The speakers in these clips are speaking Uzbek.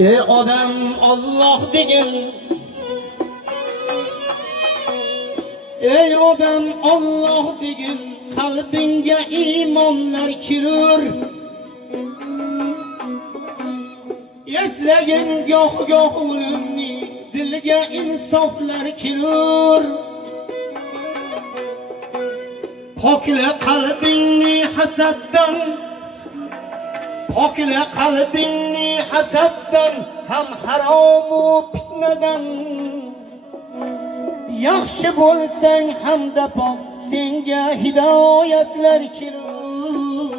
Ey odam Alloh degin, ey odam Alloh degin, qalbinga iymonlar kirur. Eslagin goh-goh o'limni, dilga insoflar kirur. Pokla qalbingni hasaddan, pokla qalbingni hasaddan, ham haromu fitnadan. Yaxshi bo'lsang hamda pok, senga hidoyatlar kelur.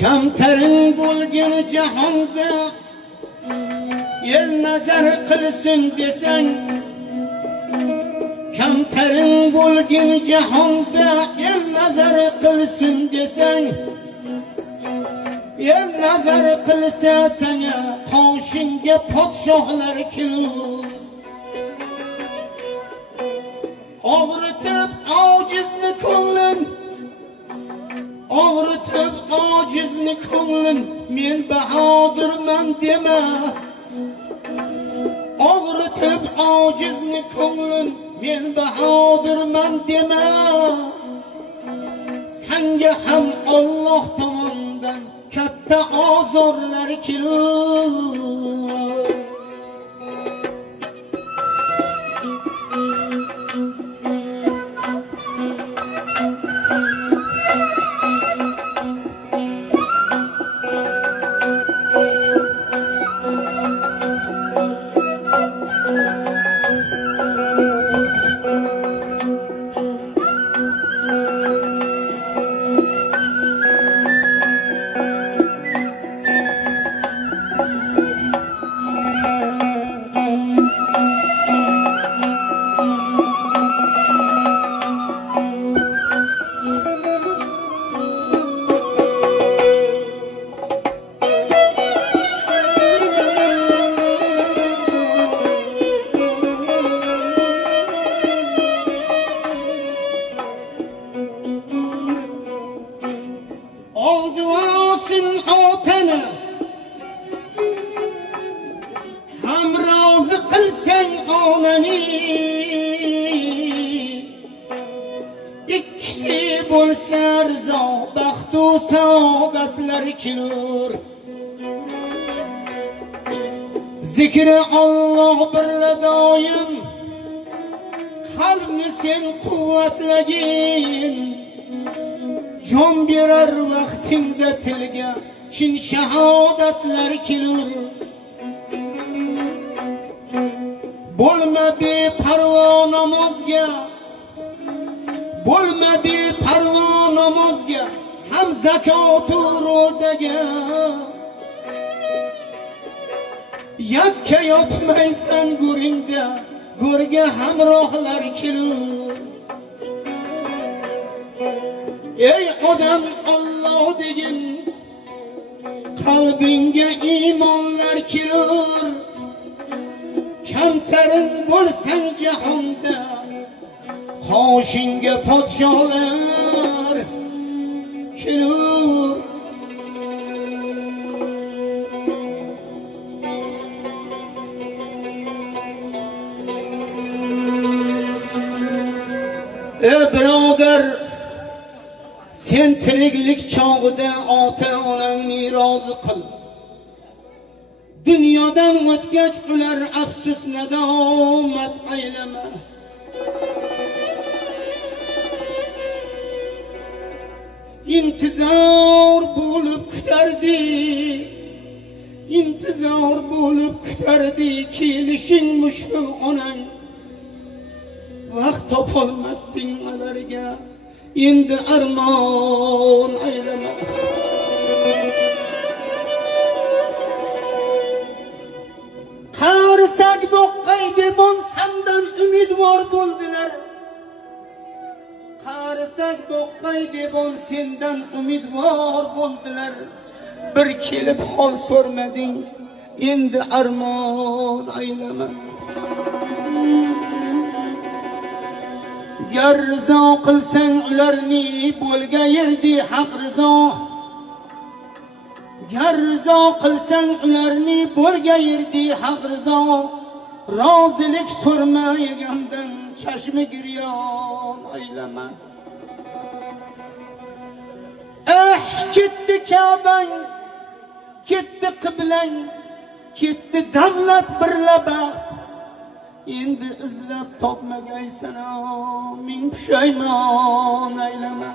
Kamtarin bo'lgan jahonda el nazar qilsin desang, kamtarin bo'lgan jahonda el nazar qilsin desang, el nazar qilsa sana qoshingga podshohlar kelur. Og'ritib ojizni ko'nglim, og'ritib ojizni ko'nglim, men bahodirman dema. Og'ritib ojizni ko'nglim, men bahodirman dema. Senga ham Alloh tomonidan katta ozorlar kelur. Olduasin otana, ham rozi qilsang onani. Ikkisi bo'lsa rizo, baxtu saodatlar kelur. Zikri Alloh birla doim, qalbni sen quvvatlagin. Jon berar vaqtingda tilga chin shahodatlar kelur. Bo'lma beparvo namozga, bo'lma beparvo namozga, ham zakotu ro'zaga. Yakka yotmaysan go'ringda, go'rga hamrohlar kelur. Ey odam Alloh degin, qalbinga iymonlar kirur. Kamtarin bo'lsang jahonda, qoshingga podshohlar kelur. Ey birodar, sen tiriklik chog'ida ota-onangni rozi qil. Dunyodan o'tgach ular afsus nadomat aylama. İntizor bo'lib kutardi, intizor bo'lib kutardi kelishing mushfu onang. Vaqt topolmasding ularga, endi armon aylama. Qarisak boqqay deb sendan umidvor bo'ldilar. Qarisak boqqay deb sendan umidvor bo'ldilar. Bir kelib hol so'rmading, endi armon aylama. Gar rizo qilsang ularni bo'lgayirdi haq rizo. Gar rizo qilsang ularni bo'lgayirdi haq rizo. Rozilik so'rma yegamdan chashmi giryon aylama. Ketdi Ka'bang, ketdi qiblang, ketdi davlat birla baxt. Endi izlab topmagaysan, ming pushaymon aylama.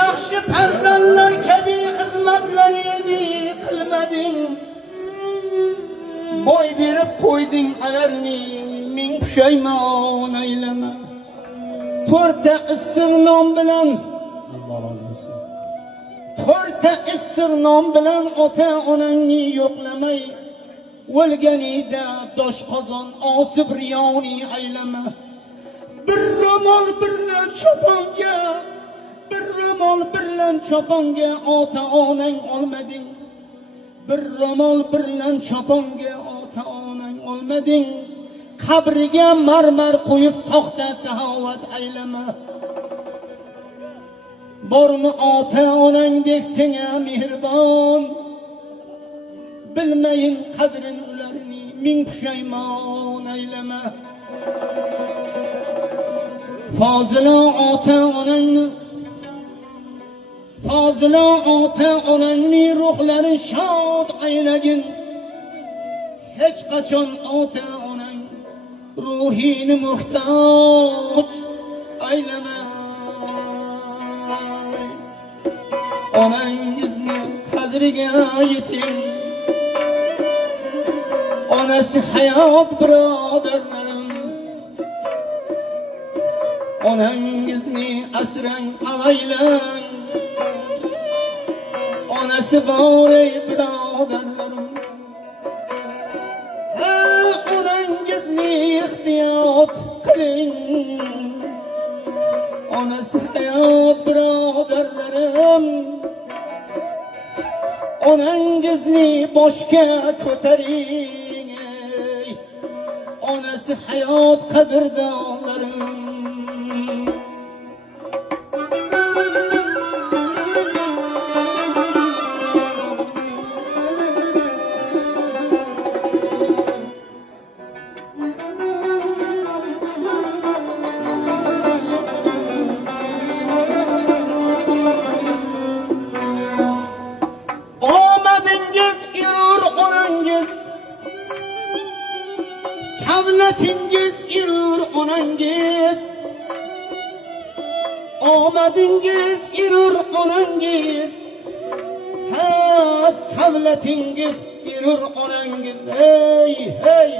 Yaxshi farzandlar kabi xizmatlarini qilmading. Boy berib qo'yding alarni, ming pushaymon aylama. To'rtta issiq non bilan, Alloh rozi bo'lsin. To'rtta issiq non bilan ota-onangni yo'qlamay, o'lganida doshqozon osib riyoni aylama. Bir ro'mol bilan choponga, bir ro'mol bilan choponga ota-onang olmading. Bir ro'mol bilan choponga ota-onang olmading. Qabriga marmar qo'yib soxta saxovat aylama. Bormi ota-onangdek senga mehribon, bilmayin qadrin ularni, ming pushaymon aylama. Fozila ota-onangni, fozila ota-onangni ruhlari shod aylagin. Hech qachon ota-onang ruhini muhtoj aylama. Onangizni qadriga yeting. Onasi hayot birodarlarim. Onangizni asrang avaylang. Onasi bor ey birodarlarim. Onangizni ehtiyot qiling. Onasi hayot birodarlarim. Onangizni boshga ko'taring. Onasi hayot qadrdonlarim. Savlatingiz irur onangiz. Omadingiz irur onangiz. Ha, savlatingiz irur onangiz. Hey, hey.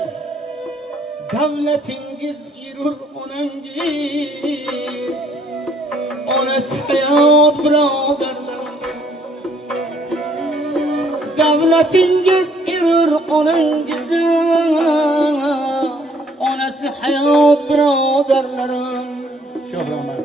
Davlatingiz irur onangiz. Onasi hayot birodarlarim. Davlatingiz irur onangiz. Onasi hayot birodarlarim. Shohromat.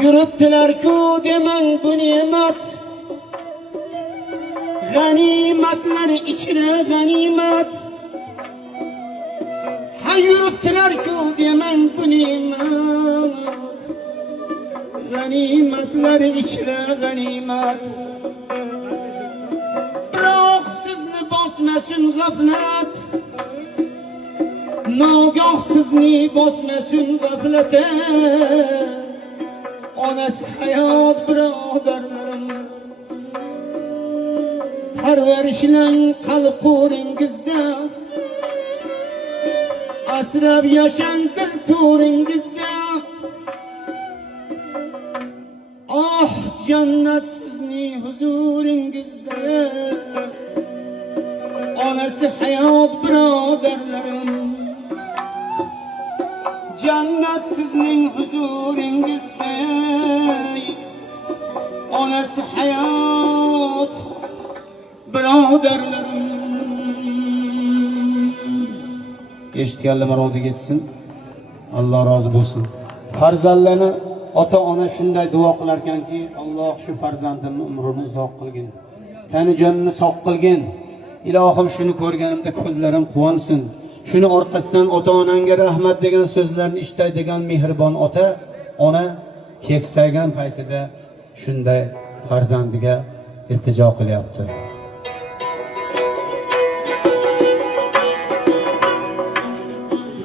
Yuribdilar-ku demang bu ne'mat. G'animatlar ichra g'animat. Ha, yuribdilar-ku demang bu ne'mat. G'animatlar ichra g'animat. bosmasin g'aflat, nogoh sizni bosmasin g'aflata. Onasi hayot birodarlarim, parvarishlang qalb qo'ringizda, asrab yashang dil to'ringizda. Oh jannat sizni huzuringizda. Onasi hayot birodarlarim, jannat sizning huzuringizda. Onasi hayot birodarlarim. Eshitganlar rozi ketsin. Alloh rozi bo'lsin. Farzandlarni ota-ona shunday duo qilar ekanki, Alloh shu farzandimni umrini uzoq qilgin, tani jonini sog' qilgin. Ilohim shuni ko'rganimda ko'zlarim quvonsin. Shuni orqasidan ota-onamga rahmat degan so'zlarni eshitadigan mehribon ota, ona keksaygan paytida shunday farzandiga iltijo qilyapti.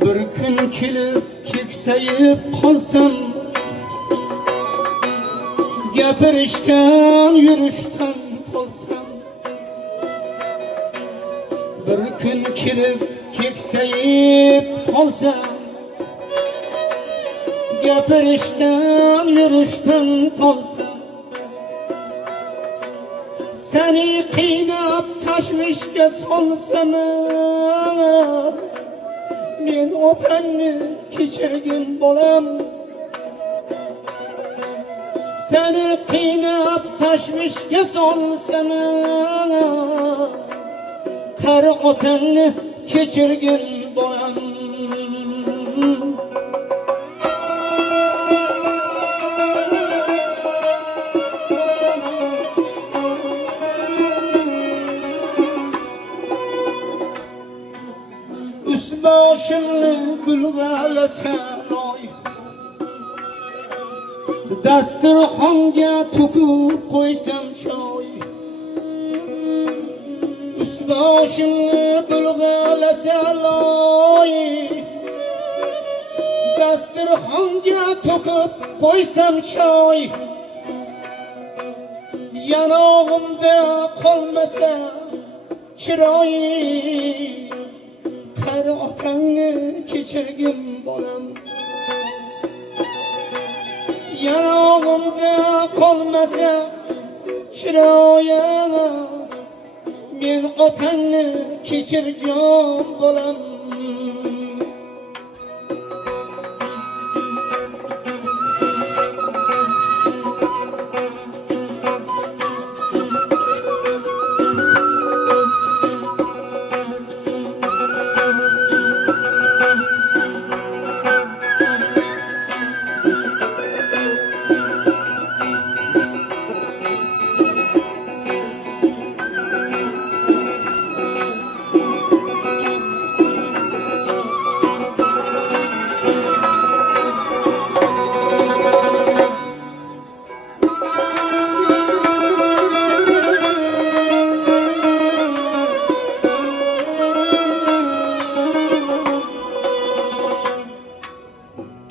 Bir kun kelib keksayib qolsam, gapirishdan yurishdan qolsam, bir kun kelib keksayib qolsam, gapirishdan yurishdan qolsam, seni qiynab tashvishga solsam, men otangni kechirgin bolam. Seni qiynab tashvishga solsam, qari otangni kechirgin bolam. Üst boshimni bulg'alasan oy, dasturxonga to'kib qo'ysam choy. Üst boshimni bulg'alasan oy, dasturxonga to'kib qo'ysam choy. Yanog'imda qolmasa chiroy, qari otangni kechirgin bolam. Yanog'imda qolmasa chiroyim, men otangni kechirjon bolam.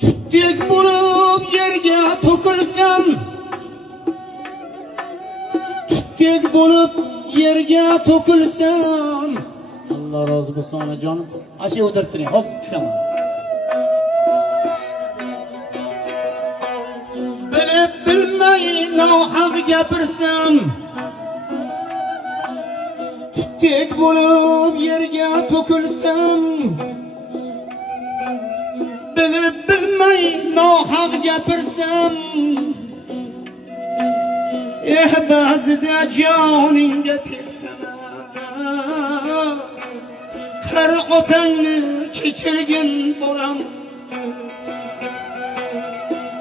Tutdek bo'lib yerga to'kilsam, tutdek bo'lib yerga to'kilsam. Alloh rozi bo'lsin onajonim. Asha o'tirib turing, hozir tushaman. Bilib bilmay nohaq gapirsam, tutdek bo'lib yerga to'kilsam. Bilib bilmay nohaq gapirsam, ba'zida joningga tegsam, qari otangni kechirgin bolam.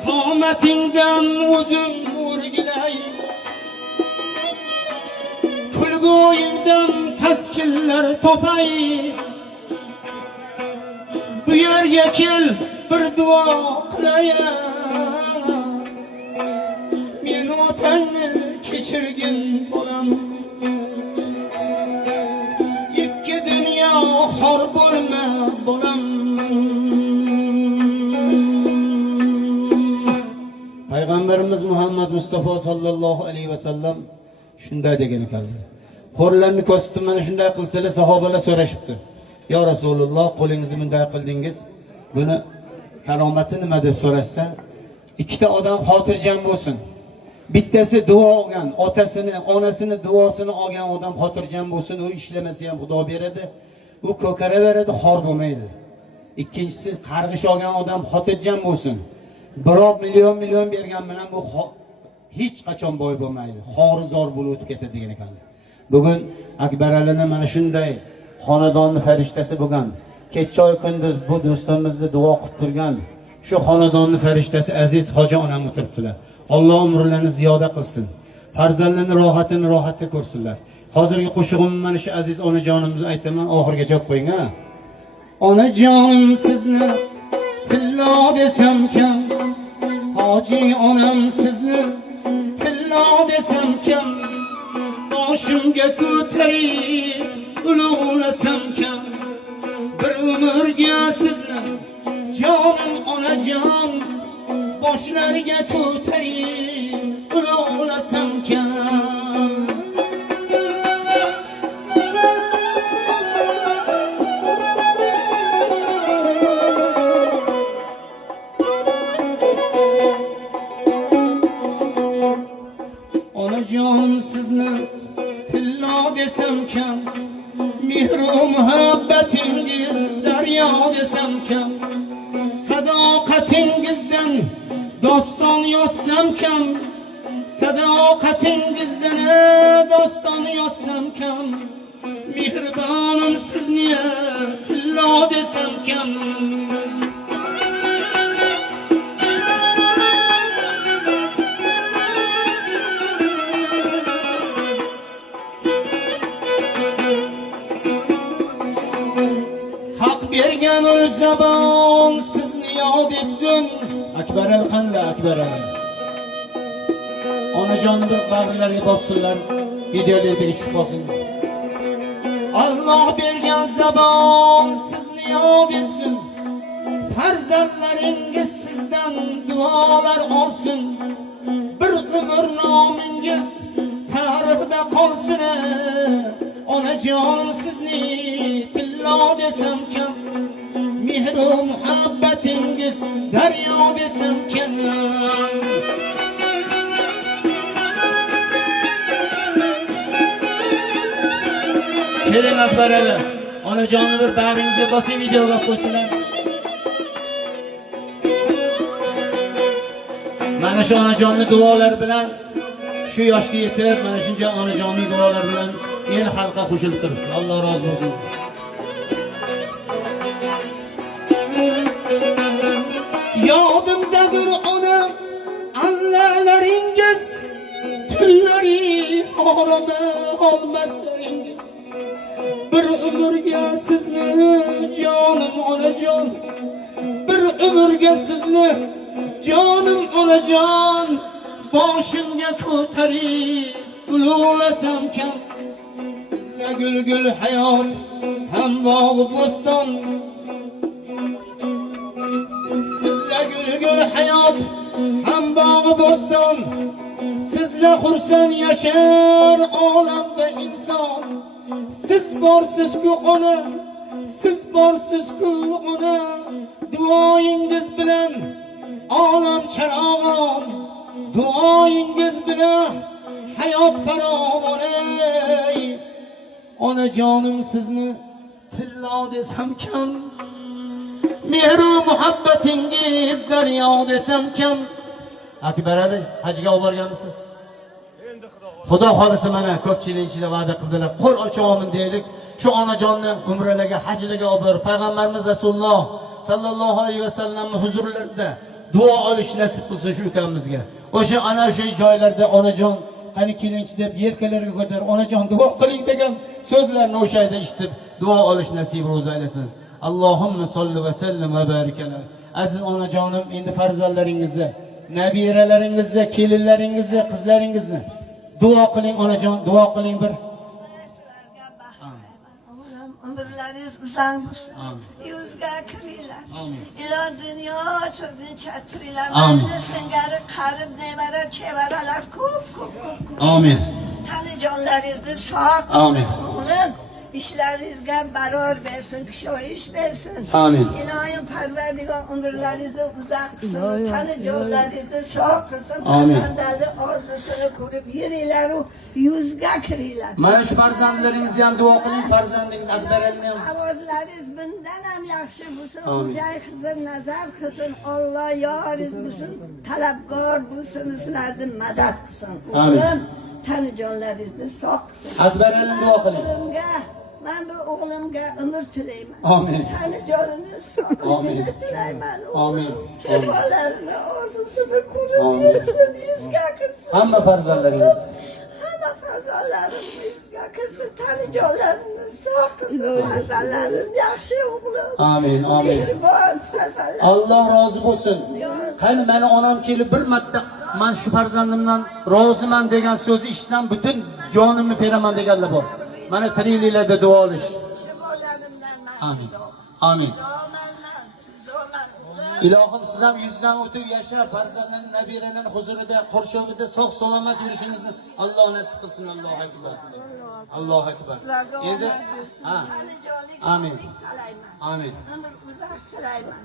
Qomatingdan o'zim o'rgilay, kulgoyingdan taskinlar topay. Bu yerga kel bir duo qilay, men otangni kechirgin bolam. payg'ambarimiz Muhammad Mustafa sallallohu alayhi vasallam shunday degan ekanlar. Qo'llarini ko'rsatib mana shunday qilsalar sahobalar so'rashibdi. Ya Rasululloh, qo'lingizni bunday qildingiz. Buni kalomati nima deb so'rashsa, ikkita odam xotirjam bo'lsin. Bittasi duo olgan, otasini, onasini duosini olgan odam xotirjam bo'lsin, u ishlamasa ham Xudo beradi. U ko'karaveradi, xor bo'lmaydi. Ikkinchisi qarg'ish olgan odam xotirjam bo'lsin. Biror million bergan bilan bu hech qachon boy bo'lmaydi. Xorizor bo'lib o'tib ketadi degan ekanlar. Bugun Akbar Alini mana shunday xonadonning farishtasi bo'lgan. Kecha kunduz bu do'stimizni duo qilib turgan shu xonadonning farishtasi aziz hoji onam o'tiribdilar. Alloh umrlarini ziyoda qilsin. Farzandlarning rohatini ko'rsinlar. Hozirgi qo'shig'imni mana shu aziz onajonimizni aytaman, oxirigacha qo'ying ha. Onajonim sizni tillo desam kam, hoji onam sizni tillo desam kam, boshimga ko'tarib ulug'lasam kam, bir umrga sizni jonim onajon, boshlariga ko'tarib ulug'lasam kam. Onajonim sizni tillo desam kam, mehru muhabbatingiz daryo desam kam, sadoqatingizdan doston yozsam kam, sadoqatingizdan doston yozsam kam, mehribonim sizni tillo desam kam. Bergan ul zabon sizni yod etsin. Akbar al qanday Akbar al. Onajonni bir bag'rilariga bossinlar, videolarga tushib qolsin. Alloh bergan zabon sizni yod etsin. Farzandlaringiz sizdan duolar olsin. Bir umr nomingiz tarixda qolsin. Onajonim sizni tillo desam kam, mehru muhabbatingiz daryo desam kam. Keling Akbar aka, onajonni bir bag'ringizga bosib videoga qo'ysinlar. Mana shu onajonning duolari bilan shu yoshga yetib, mana shuncha onajonning duolari bilan el xalqqa qo'shilib turibsiz. Alloh rozi bo'lsin. Yodimdadir onam allalaringiz, tunlari horama olmaslaringiz. Bir umrga sizni jonim onajon, bir umrga sizni jonim onajon, boshimga ko'tarib ulug'lasam kam. Sizga gul hayot ham bog'i bo'ston, sizga gul hayot ham bog'i bo'ston, sizga xursand yashar olamda inson. Siz borsiz-ku ona, siz borsiz-ku ona, duoyingiz bilan olam charog'on, duoyingiz bilan hayot farovon. Onajonim sizni tillo desam kam, mehru muhabbatingiz daryo desam kam. Akbar Ali, hajga olib borganmisiz? Xudo xolisa mana ko'pchilik ichida va'da qildilar. Qo'l ochaman deylik. Shu onajonni umralarga, hajlarga olib borib, payg'ambarimiz Rasululloh sallallohu alayhi vasallamning huzurlarida duo olish nasib qilsa shu ukamizga. O'sha ana shu joylarda onajon qani kelinchi deb yelkalariga ko'tarib onajon duo qiling degan so'zlarni o'sha yerda eshitib duo olish nasib ro'za aylasin. Allohumma solli va sallim va barik ala. Aziz onajonim, endi farzandlaringizni, nabiralaringizni, kelinlaringizni, qizlaringizni duo qiling onajon, duo qiling bir. Umrlaringiz uzun bo'lsin. Yüzga kiriler. Amin. İla dünya türbün çatırılar. Amin. Ben sengeri karıb nevere çeveralar. Kup kup kup kup. Amin. Tanı canlarınızı sağ kılsın. Amin. Oğlum. İşlerinizden barar versin, kişoyiş versin. Amin. İlahim perverdigar ömürlerinizi uzak kılsın. Tanı canlarınızı sağ kılsın. Amin. Pazandalı arzusunu kurup yeriler o yüzga kiriler. Mana shu farzandlaringizni ham duo qiling, farzandingiz Akbaralni ham. Avozlaringiz bundan ham yaxshi bo'lsin. Amin. Xo'jay qizim nazar qilsin. Alloh yoriz bo'lsin. Talabgor bo'lsin, sizlarni madad qilsin. Amin. O'g'lim, tani jonlaringizni sog' qilsin. Akbaralni duo qiling. Ben bu oğlumga umr tilayman. Amin. Tani jonini sog'ligini tilayman. Amin. Shifolarini orzusini ko'rib Amin. bersin, yuzga qilsin. Hamma farzandlaringiz. Hamma farzandlarim yuzga qilsin, tani jonlarini sog' qilsin. Farzandlarim yaxshi o'g'lim. Amin, amin. Mehribon farzandlarim. Alloh rozi bo'lsin. Qani meni onam kelib bir marta men shu farzandimdan roziman degan so'zni eshitsam butun jonimni beraman deganlar bor. Mana tirikliklarda duo olish. Shifolarimdan Amin. Amin. Ilohim siz ham yuzdan o'tib yashab, farzandlarning, nabiralarning huzurida, qurshovida sog' salomat yurishingizni Alloh nasib qilsin. Allohu akbar. Allohu akbar. Endi Amin. Amin. Uzak tilayman.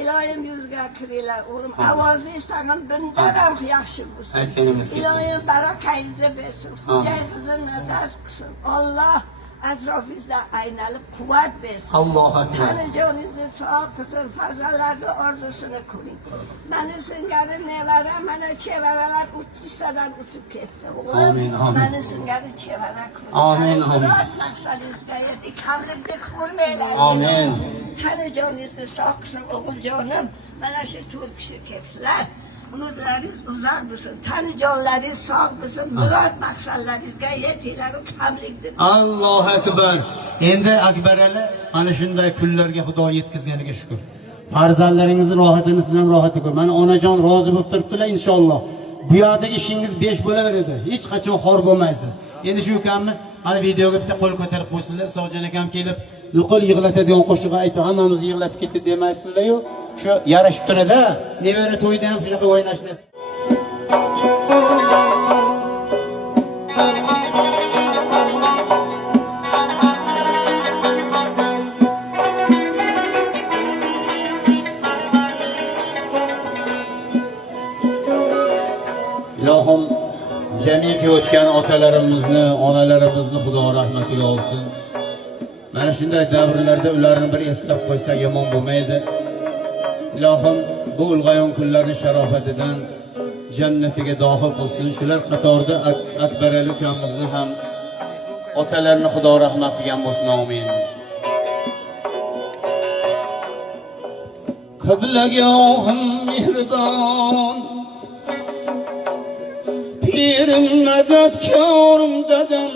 İlohim yuzga kiringlar o'g'lim. Ovozingiz tag'in bundan ham yaxshi bo'lsin. Aytganimiz kelsin. İlohim barakayingizni bersin. Xo'jay qizni nazar qilsin. Alloh atrofingizda aynalib quvvat bersin. Allohu akbar. Tani joningizni sog' qilsin. Farzandlarni orzusini ko'ring. Mani singari nevara, mana chevaralar o'tishdan o'tib ketdi. Amin, amin. Mani singari chevara ko'ring. Amin, amin. Maqsadingizga yeting. Kamlikni ko'rmanglar. Amin. Tani joningizni sog' qilsin o'g'iljonim. Mana shu 4 kishi kelsalar. Umidlaringiz uzak bo'lsin. Tani jonlaringiz sog' bo'lsin. Murod maqsadlaringizga yetinglar. Kamlikni Allohu akbar. Endi Akbarali mana shunday kunlarga Xudo yetkazganiga shukr. Farzandlaringizni rohatini siz ham rohat ko'ring. Mana onajon rozi bo'lib turibdilar inshaalloh. Bu yoqda ishingiz 5 bo'laveradi. Hech qachon xor bo'lmaysiz. Endi shu ukamiz mana videoga bitta qo'l ko'tarib qo'ysinlar. Sog'jon akam kelib, "Nuqul yig'latadigan qo'shiqni aytib, hammamiz yig'latib ketdi" demaysizlar-yu. Shu yarashib turadi. Nevara to'yda ham shunaqa o'ynash nasib. Ilohim jamiki o'tgan otalarimizni, onalarimizni Xudo rahmatiga olsin. Mana shunday davrlarda ularni bir eslab qo'ysak yomon bo'lmaydi. Ilohim bu ulg'ayon kunlarning sharofatidan jannatiga dohil qilsin. Shular qatorida Akbarali ukamizni ham otalarini Xudo rahmat qilgan bo'lsin. Amin. Qiblagohim mehribon, pirim madadkorim dadam.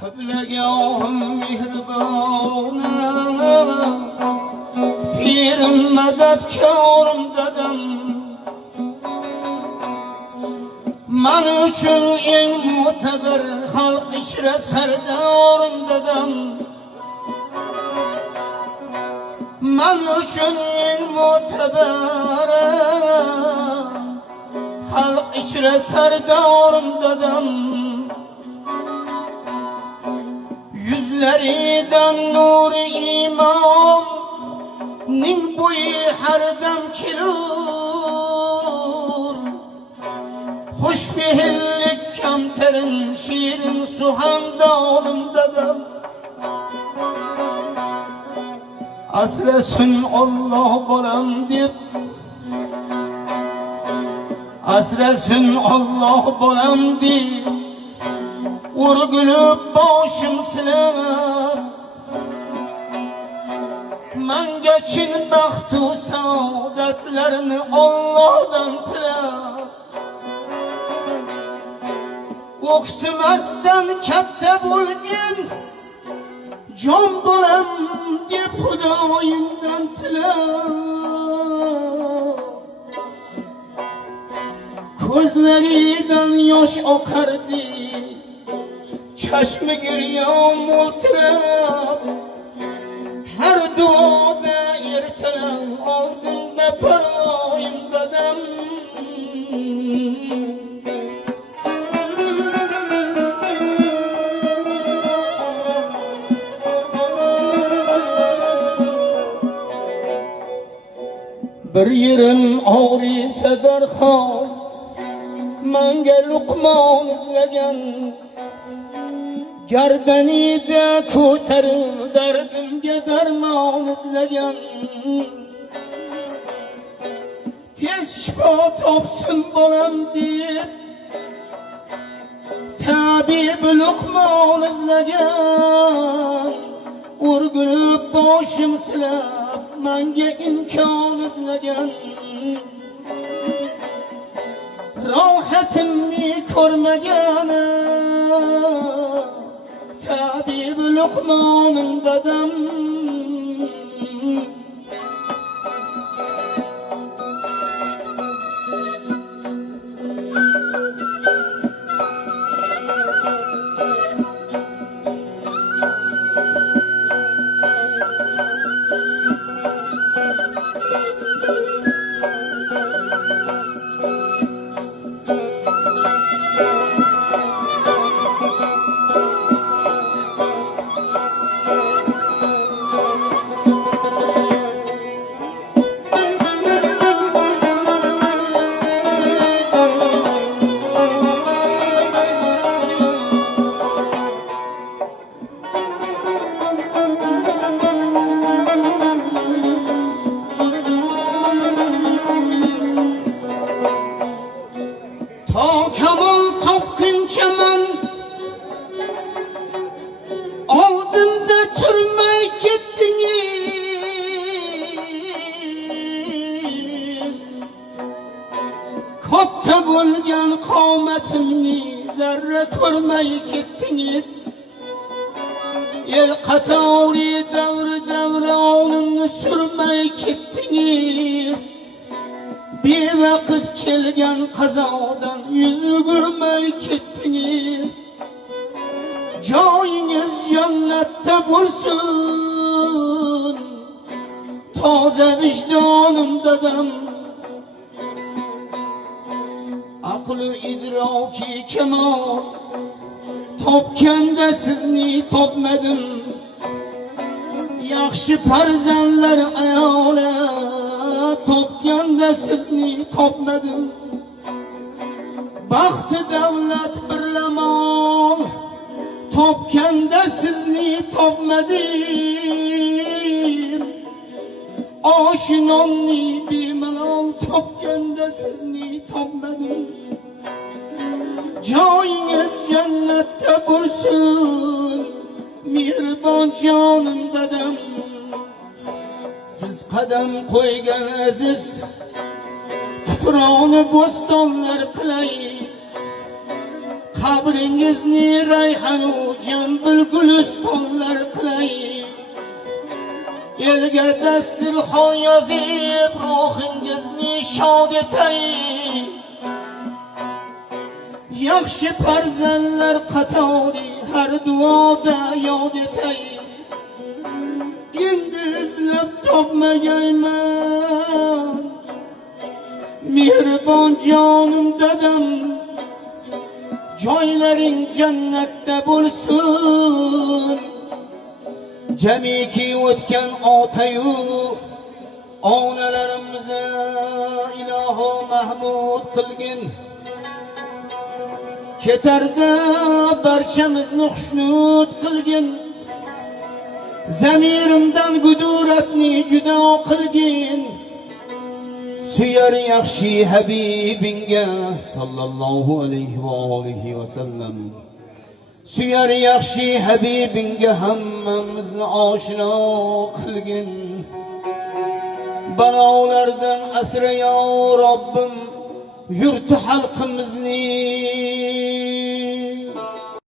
Qiblagohim mehribon, pirim madadkorim dadam. Men uchun eng mo'tabar xalq ichra sardorim dadam. Men uchun eng mo'tabar xalq ichra sardorim dadam. Yüzlerinden nuri iman ning bo'yi har dam kelur. Xushfe'llik kamtarin shirin suhamdonim dadam. Asrasin Alloh bolam deb, asrasin Alloh bolam deb urgulib boshim silab, menga chin baxtu saodatlarni Allohdan tilab, o'ksimasdan katta bo'lgin jon bolam deb Xudoyimdan tilab, ko'zlaridan yosh oqardi Çeşme giriyor multirab, her duada ertelem, aldığında parayım dedem. Bir yerim ağrıysa derhal, manga luqmon izlagan, gardanida ko'tarib dardimga darmon izlagan. Tez shifo topsin bolam deb tabib luqmon izlagan, o'rgulib boshim silab manga imkon izlagan. Rohatimni ko'rmagani tabib luqmonim dadam. Katta bo'lgan qomatimni zarra ko'rmay ketdingiz. El qatori davri onimni surmay ketdingiz. Bevaqt kelgan qazodan yuz o'girmay ketdingiz. Joyingiz jannatda bo'lsin, toza vijdonim dadam. Aqli idroki kamol topganda sizni topmadim. Yaxshi farzandlar ayoli topganda sizni topmadim. Baxti davlat birlamol topganda sizni topmadim. Oshnonni bemalol topganda sizni topmadim. Joyingiz jannatda bo'lsin, mehribon jonim dadam. Siz qadam qo'ygan aziz tuprog'ini bo'stonlar qilay. Qabringizni rayhonu jambil gulistonlar qilay. Elga dasturxon yozib ruhingizni shod etay. Yaxshi farzandlar qatori har duoda yod etay. Endi izlab topmaganman mehribon jonim dadam. Joylaring jannatda bo'lsin. Jamiki o'tgan otayu onalarimizni iloho mahmud qilgin. Ketarda barchamizni xushnud qilgin. Zamirimdan guduratni judo qilgin. Suyar yaxshi habibinga sallallohu alayhi va alihi va sallam. Suyar yaxshi habibinga hammamizni oshno qilgin. Balolardan asra ya Robbim, yurt xalqimizni